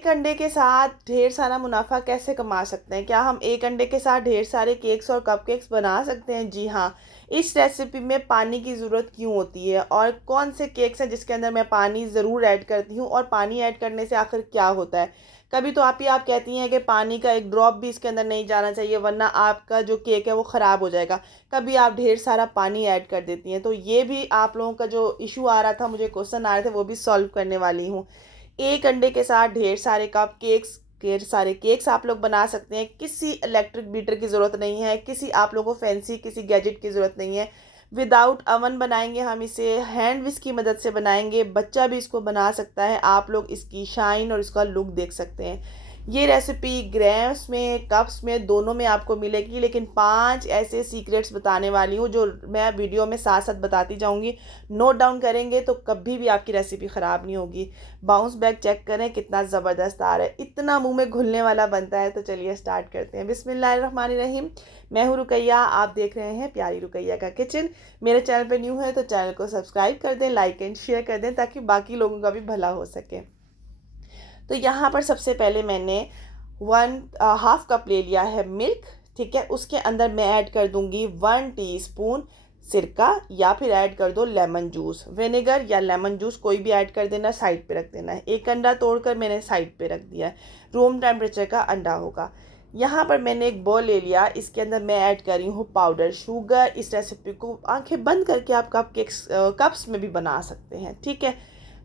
एक अंडे के साथ ढेर सारा मुनाफा कैसे कमा सकते हैं? क्या हम एक अंडे के साथ ढेर सारे केक्स और कपकेक्स बना सकते हैं? जी हाँ। इस रेसिपी में पानी की ज़रूरत क्यों होती है और कौन से केक्स हैं जिसके अंदर मैं पानी ज़रूर ऐड करती हूँ और पानी ऐड करने से आखिर क्या होता है? कभी तो आप कहती हैं कि पानी का एक ड्रॉप भी इसके अंदर नहीं जाना चाहिए वरना आपका जो केक है वो ख़राब हो जाएगा। कभी आप ढेर सारा पानी ऐड कर देती हैं। तो ये भी आप लोगों का जो इशू आ रहा था, मुझे क्वेश्चन आ रहे थे, वो भी सॉल्व करने वाली हूँ। एक अंडे के साथ ढेर सारे कप केक्स, ढेर सारे केक्स आप लोग बना सकते हैं। किसी इलेक्ट्रिक बीटर की ज़रूरत नहीं है, किसी आप लोगों को फैंसी किसी गैजेट की ज़रूरत नहीं है। विदाउट अवन बनाएंगे हम इसे, हैंड विस्क की मदद से बनाएंगे। बच्चा भी इसको बना सकता है। आप लोग इसकी शाइन और इसका लुक देख सकते हैं। ये रेसिपी ग्राम्स में, कप्स में, दोनों में आपको मिलेगी, लेकिन 5 ऐसे सीक्रेट्स बताने वाली हूँ जो मैं वीडियो में साथ साथ बताती जाऊँगी। नोट डाउन करेंगे तो कभी भी आपकी रेसिपी ख़राब नहीं होगी। बाउंस बैक चेक करें कितना ज़बरदस्त आ रहा है, इतना मुंह में घुलने वाला बनता है। तो चलिए स्टार्ट करते हैं। बिस्मिल्लाहिर्रहमानिर्रहीम। मैं हूँ रुकैया, आप देख रहे हैं प्यारी रुकैया का किचन। मेरे चैनल पे न्यू है तो चैनल को सब्सक्राइब कर दें, लाइक एंड शेयर कर दें ताकि बाकी लोगों का भी भला हो सके। तो यहाँ पर सबसे पहले मैंने 1/2 कप ले लिया है मिल्क। ठीक है, उसके अंदर मैं ऐड कर दूंगी 1 टीस्पून सिरका, या फिर ऐड कर दो लेमन जूस, विनेगर या लेमन जूस कोई भी ऐड कर देना, साइड पे रख देना है। एक अंडा तोड़कर मैंने साइड पे रख दिया है। रूम टेम्परेचर का अंडा होगा। यहाँ पर मैंने एक बॉल ले लिया, इसके अंदर मैं ऐड कर रही हूँ पाउडर शुगर। इस रेसिपी को आंखें बंद करके आप कप्स में भी बना सकते हैं। ठीक है,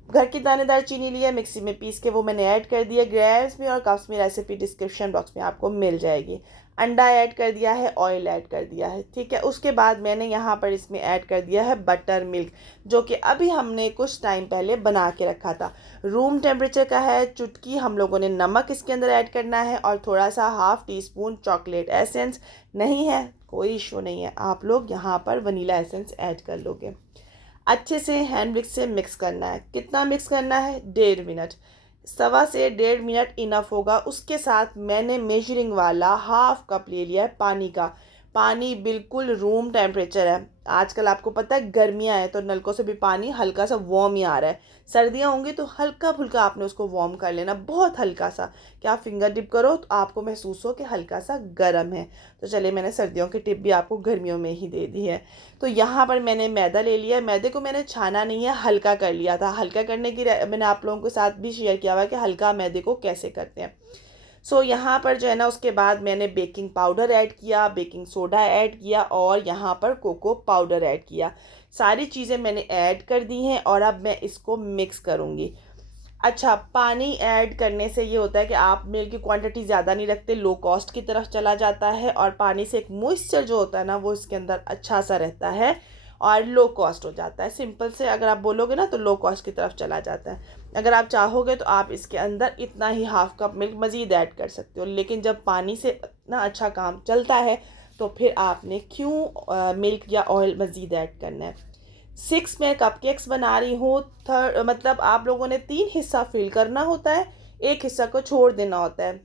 घर की दानेदार चीनी लिया, मिक्सी में पीस के वो मैंने ऐड कर दिया। ग्राम्स में और कप्स में रेसिपी डिस्क्रिप्शन बॉक्स में आपको मिल जाएगी। अंडा ऐड कर दिया है, ऑयल ऐड कर दिया है। ठीक है, उसके बाद मैंने यहाँ पर इसमें ऐड कर दिया है बटर मिल्क, जो कि अभी हमने कुछ टाइम पहले बना के रखा था। रूम टेम्परेचर का है। चुटकी हम लोगों ने नमक इसके अंदर ऐड करना है और थोड़ा सा 1/2 टीस्पून चॉकलेट एसेंस। नहीं है कोई इशू नहीं है, आप लोग यहाँ पर वनीला एसेंस ऐड कर लोगे। अच्छे से हैंड विक्स से मिक्स करना है। कितना मिक्स करना है? 1.5 मिनट, 1.25 से 1.5 मिनट इनफ होगा। उसके साथ मैंने मेजरिंग वाला 1/2 कप ले लिया है पानी का। पानी बिल्कुल रूम टेम्परेचर है। आजकल आपको पता है गर्मियाँ हैं तो नलकों से भी पानी हल्का सा वार्म ही आ रहा है। सर्दियाँ होंगी तो हल्का फुल्का आपने उसको वार्म कर लेना, बहुत हल्का सा। क्या फिंगर डिप करो तो आपको महसूस हो कि हल्का सा गर्म है। तो चलिए, मैंने सर्दियों की टिप भी आपको गर्मियों में ही दे दी है। तो यहाँ पर मैंने मैदा ले लिया। मैदे को मैंने छाना नहीं है, हल्का कर लिया था। हल्का करने की मैंने आप लोगों के साथ भी शेयर किया हुआ है कि हल्का मैदे को कैसे करते हैं। यहाँ पर जो है ना, उसके बाद मैंने बेकिंग पाउडर ऐड किया, बेकिंग सोडा ऐड किया और यहाँ पर कोको पाउडर ऐड किया। सारी चीज़ें मैंने ऐड कर दी हैं और अब मैं इसको मिक्स करूँगी। अच्छा, पानी ऐड करने से ये होता है कि आप मिल्क की क्वांटिटी ज़्यादा नहीं रखते, लो कॉस्ट की तरफ चला जाता है और पानी से एक मॉइस्चर जो होता है ना वो इसके अंदर अच्छा सा रहता है और लो कॉस्ट हो जाता है। सिंपल से अगर आप बोलोगे ना तो लो कॉस्ट की तरफ चला जाता है। अगर आप चाहोगे तो आप इसके अंदर इतना ही 1/2 कप मिल्क मज़ीद ऐड कर सकते हो, लेकिन जब पानी से इतना अच्छा काम चलता है तो फिर आपने क्यों मिल्क या ऑयल मज़ीद ऐड करना है। 6 मैं कपकेक्स बना रही हूँ। मतलब आप लोगों ने 3 हिस्सा फिल करना होता है, एक हिस्सा को छोड़ देना होता है।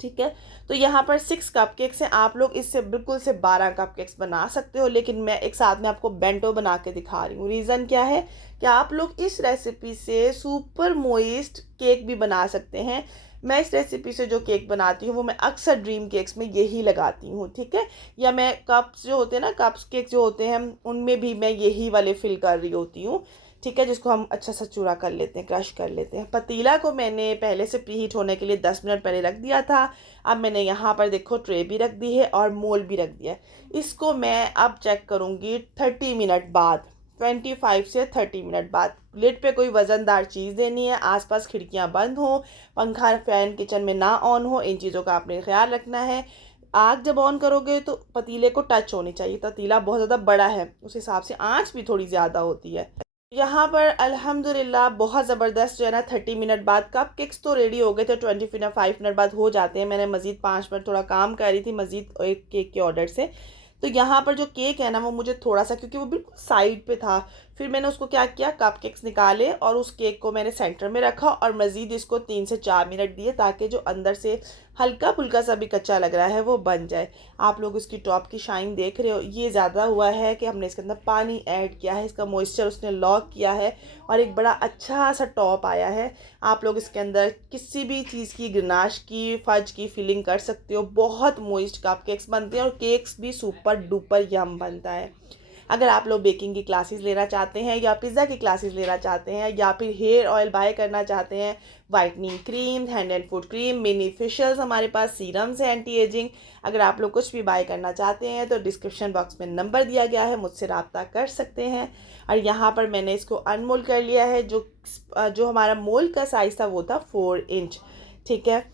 ठीक है, तो यहाँ पर 6 कपकेक्स हैं। आप लोग इससे बिल्कुल से 12 कपकेक्स बना सकते हो, लेकिन मैं एक साथ में आपको बेंटो बना के दिखा रही हूँ। रीज़न क्या है कि आप लोग इस रेसिपी से सुपर मोइस्ट केक भी बना सकते हैं। मैं इस रेसिपी से जो केक बनाती हूँ वो मैं अक्सर ड्रीम केक्स में यही लगाती हूँ। ठीक है, या मैं कप्स जो होते हैं ना, कप्स केक जो होते हैं उनमें भी मैं यही वाले फिल कर रही होती हूँ। ठीक है, जिसको हम अच्छा सा चूरा कर लेते हैं, क्रश कर लेते हैं। पतीला को मैंने पहले से प्रीहीट होने के लिए 10 मिनट पहले रख दिया था। अब मैंने यहाँ पर देखो ट्रे भी रख दी है और मोल भी रख दिया है। इसको मैं अब चेक करूँगी 30 मिनट बाद, 25 से 30 मिनट बाद। लिड पे कोई वज़नदार चीज़ देनी है, आसपास खिड़कियाँ बंद हो, पंखा फैन किचन में ना ऑन हो, इन चीज़ों का आपने ख्याल रखना है। आग जब ऑन करोगे तो पतीले को टच होनी चाहिए। पतीला बहुत ज़्यादा बड़ा है, उस हिसाब से आँच भी थोड़ी ज़्यादा होती है। यहाँ पर अल्हम्दुलिल्लाह बहुत ज़बरदस्त जो है ना 30 मिनट बाद कपकेक्स तो रेडी हो गए थे। 25 मिनट बाद हो जाते हैं। मैंने मज़ीद 5 मिनट थोड़ा काम कर रही थी मज़ीद एक केक के ऑर्डर से। तो यहाँ पर जो केक है ना वो मुझे थोड़ा सा, क्योंकि वो बिल्कुल साइड पे था, फिर मैंने उसको क्या किया, कपकेक्स निकाले और उस केक को मैंने सेंटर में रखा और मज़ीद इसको 3 से 4 मिनट दिए ताकि जो अंदर से हल्का फुल्का सा भी कच्चा लग रहा है वो बन जाए। आप लोग इसकी टॉप की शाइन देख रहे हो, ये ज़्यादा हुआ है कि हमने इसके अंदर पानी ऐड किया है, इसका मॉइस्चर उसने लॉक किया है और एक बड़ा अच्छा सा टॉप आया है। आप लोग इसके अंदर किसी भी चीज़ की, गनाश की, फज की फिलिंग कर सकते हो। बहुत मॉइस्ट कपकेक्स बनते हैं और केक्स भी सुपर डुपर यम बनता है। अगर आप लोग बेकिंग की क्लासेस लेना चाहते हैं या पिज़्ज़ा की क्लासेस लेना चाहते हैं या फिर हेयर ऑयल बाय करना चाहते हैं, whitening cream, hand and foot cream, mini facials, हमारे पास सीरम्स है एंटी एजिंग, अगर आप लोग कुछ भी बाय करना चाहते हैं तो डिस्क्रिप्शन बॉक्स में नंबर दिया गया है, मुझसे रब्ता कर सकते हैं। और यहाँ पर मैंने इसको अनमोल्ड कर लिया है। जो हमारा मोल्ड का साइज़ था वो था 4 इंच। ठीक है,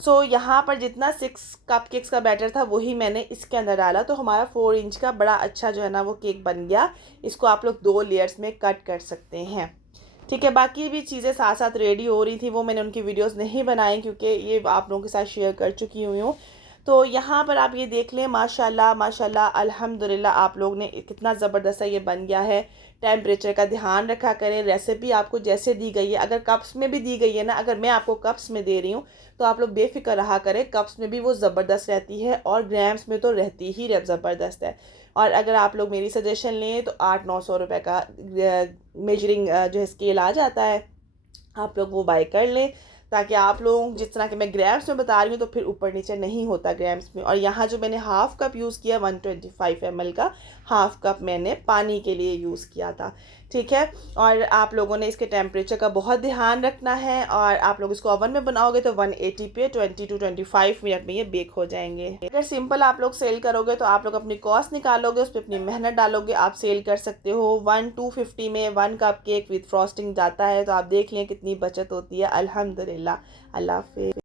सो यहाँ पर जितना 6 कपकेक्स का बैटर था वही मैंने इसके अंदर डाला, तो हमारा 4 इंच का बड़ा अच्छा जो है ना वो केक बन गया। इसको आप लोग 2 लेयर्स में कट कर सकते हैं। ठीक है, बाकी भी चीज़ें साथ साथ रेडी हो रही थी, वो मैंने उनकी वीडियोस नहीं बनाई क्योंकि ये आप लोगों के साथ शेयर कर चुकी हुई हूँ। तो यहाँ पर आप ये देख लें, माशाल्लाह माशाल्लाह अल्हम्दुलिल्लाह, आप लोग ने कितना ज़बरदस्त ये बन गया है। टेम्परेचर का ध्यान रखा करें। रेसिपी आपको जैसे दी गई है, अगर कप्स में भी दी गई है ना, अगर मैं आपको कप्स में दे रही हूँ तो आप लोग बेफिक्र रहा करें, कप्स में भी वो ज़बरदस्त रहती है और ग्राम्स में तो रहती ही ज़बरदस्त है। और अगर आप लोग मेरी सजेशन लें तो 800-900 रुपये का मेजरिंग जो है स्केल आ जाता है, आप लोग वो बाय कर लें ताकि आप लोग, जिस तरह के मैं ग्राम्स में बता रही हूँ तो फिर ऊपर नीचे नहीं होता ग्राम्स में। और यहाँ जो मैंने हाफ़ कप यूज़ किया 125 ml का हाफ़ कप मैंने पानी के लिए यूज़ किया था। ठीक है, और आप लोगों ने इसके टेम्परेचर का बहुत ध्यान रखना है और आप लोग इसको ओवन में बनाओगे तो 180 पे 20 to 25 मिनट में ये बेक हो जाएंगे। अगर सिंपल आप लोग सेल करोगे तो आप लोग अपनी कॉस्ट निकालोगे, उस पर अपनी मेहनत डालोगे, आप सेल कर सकते हो। 1-250 में 1 कप केक विद फ्रॉस्टिंग जाता है, तो आप देख लें कितनी बचत होती है। अल्हम्दुलिल्लाह। अल्लाह हाफ़िज़।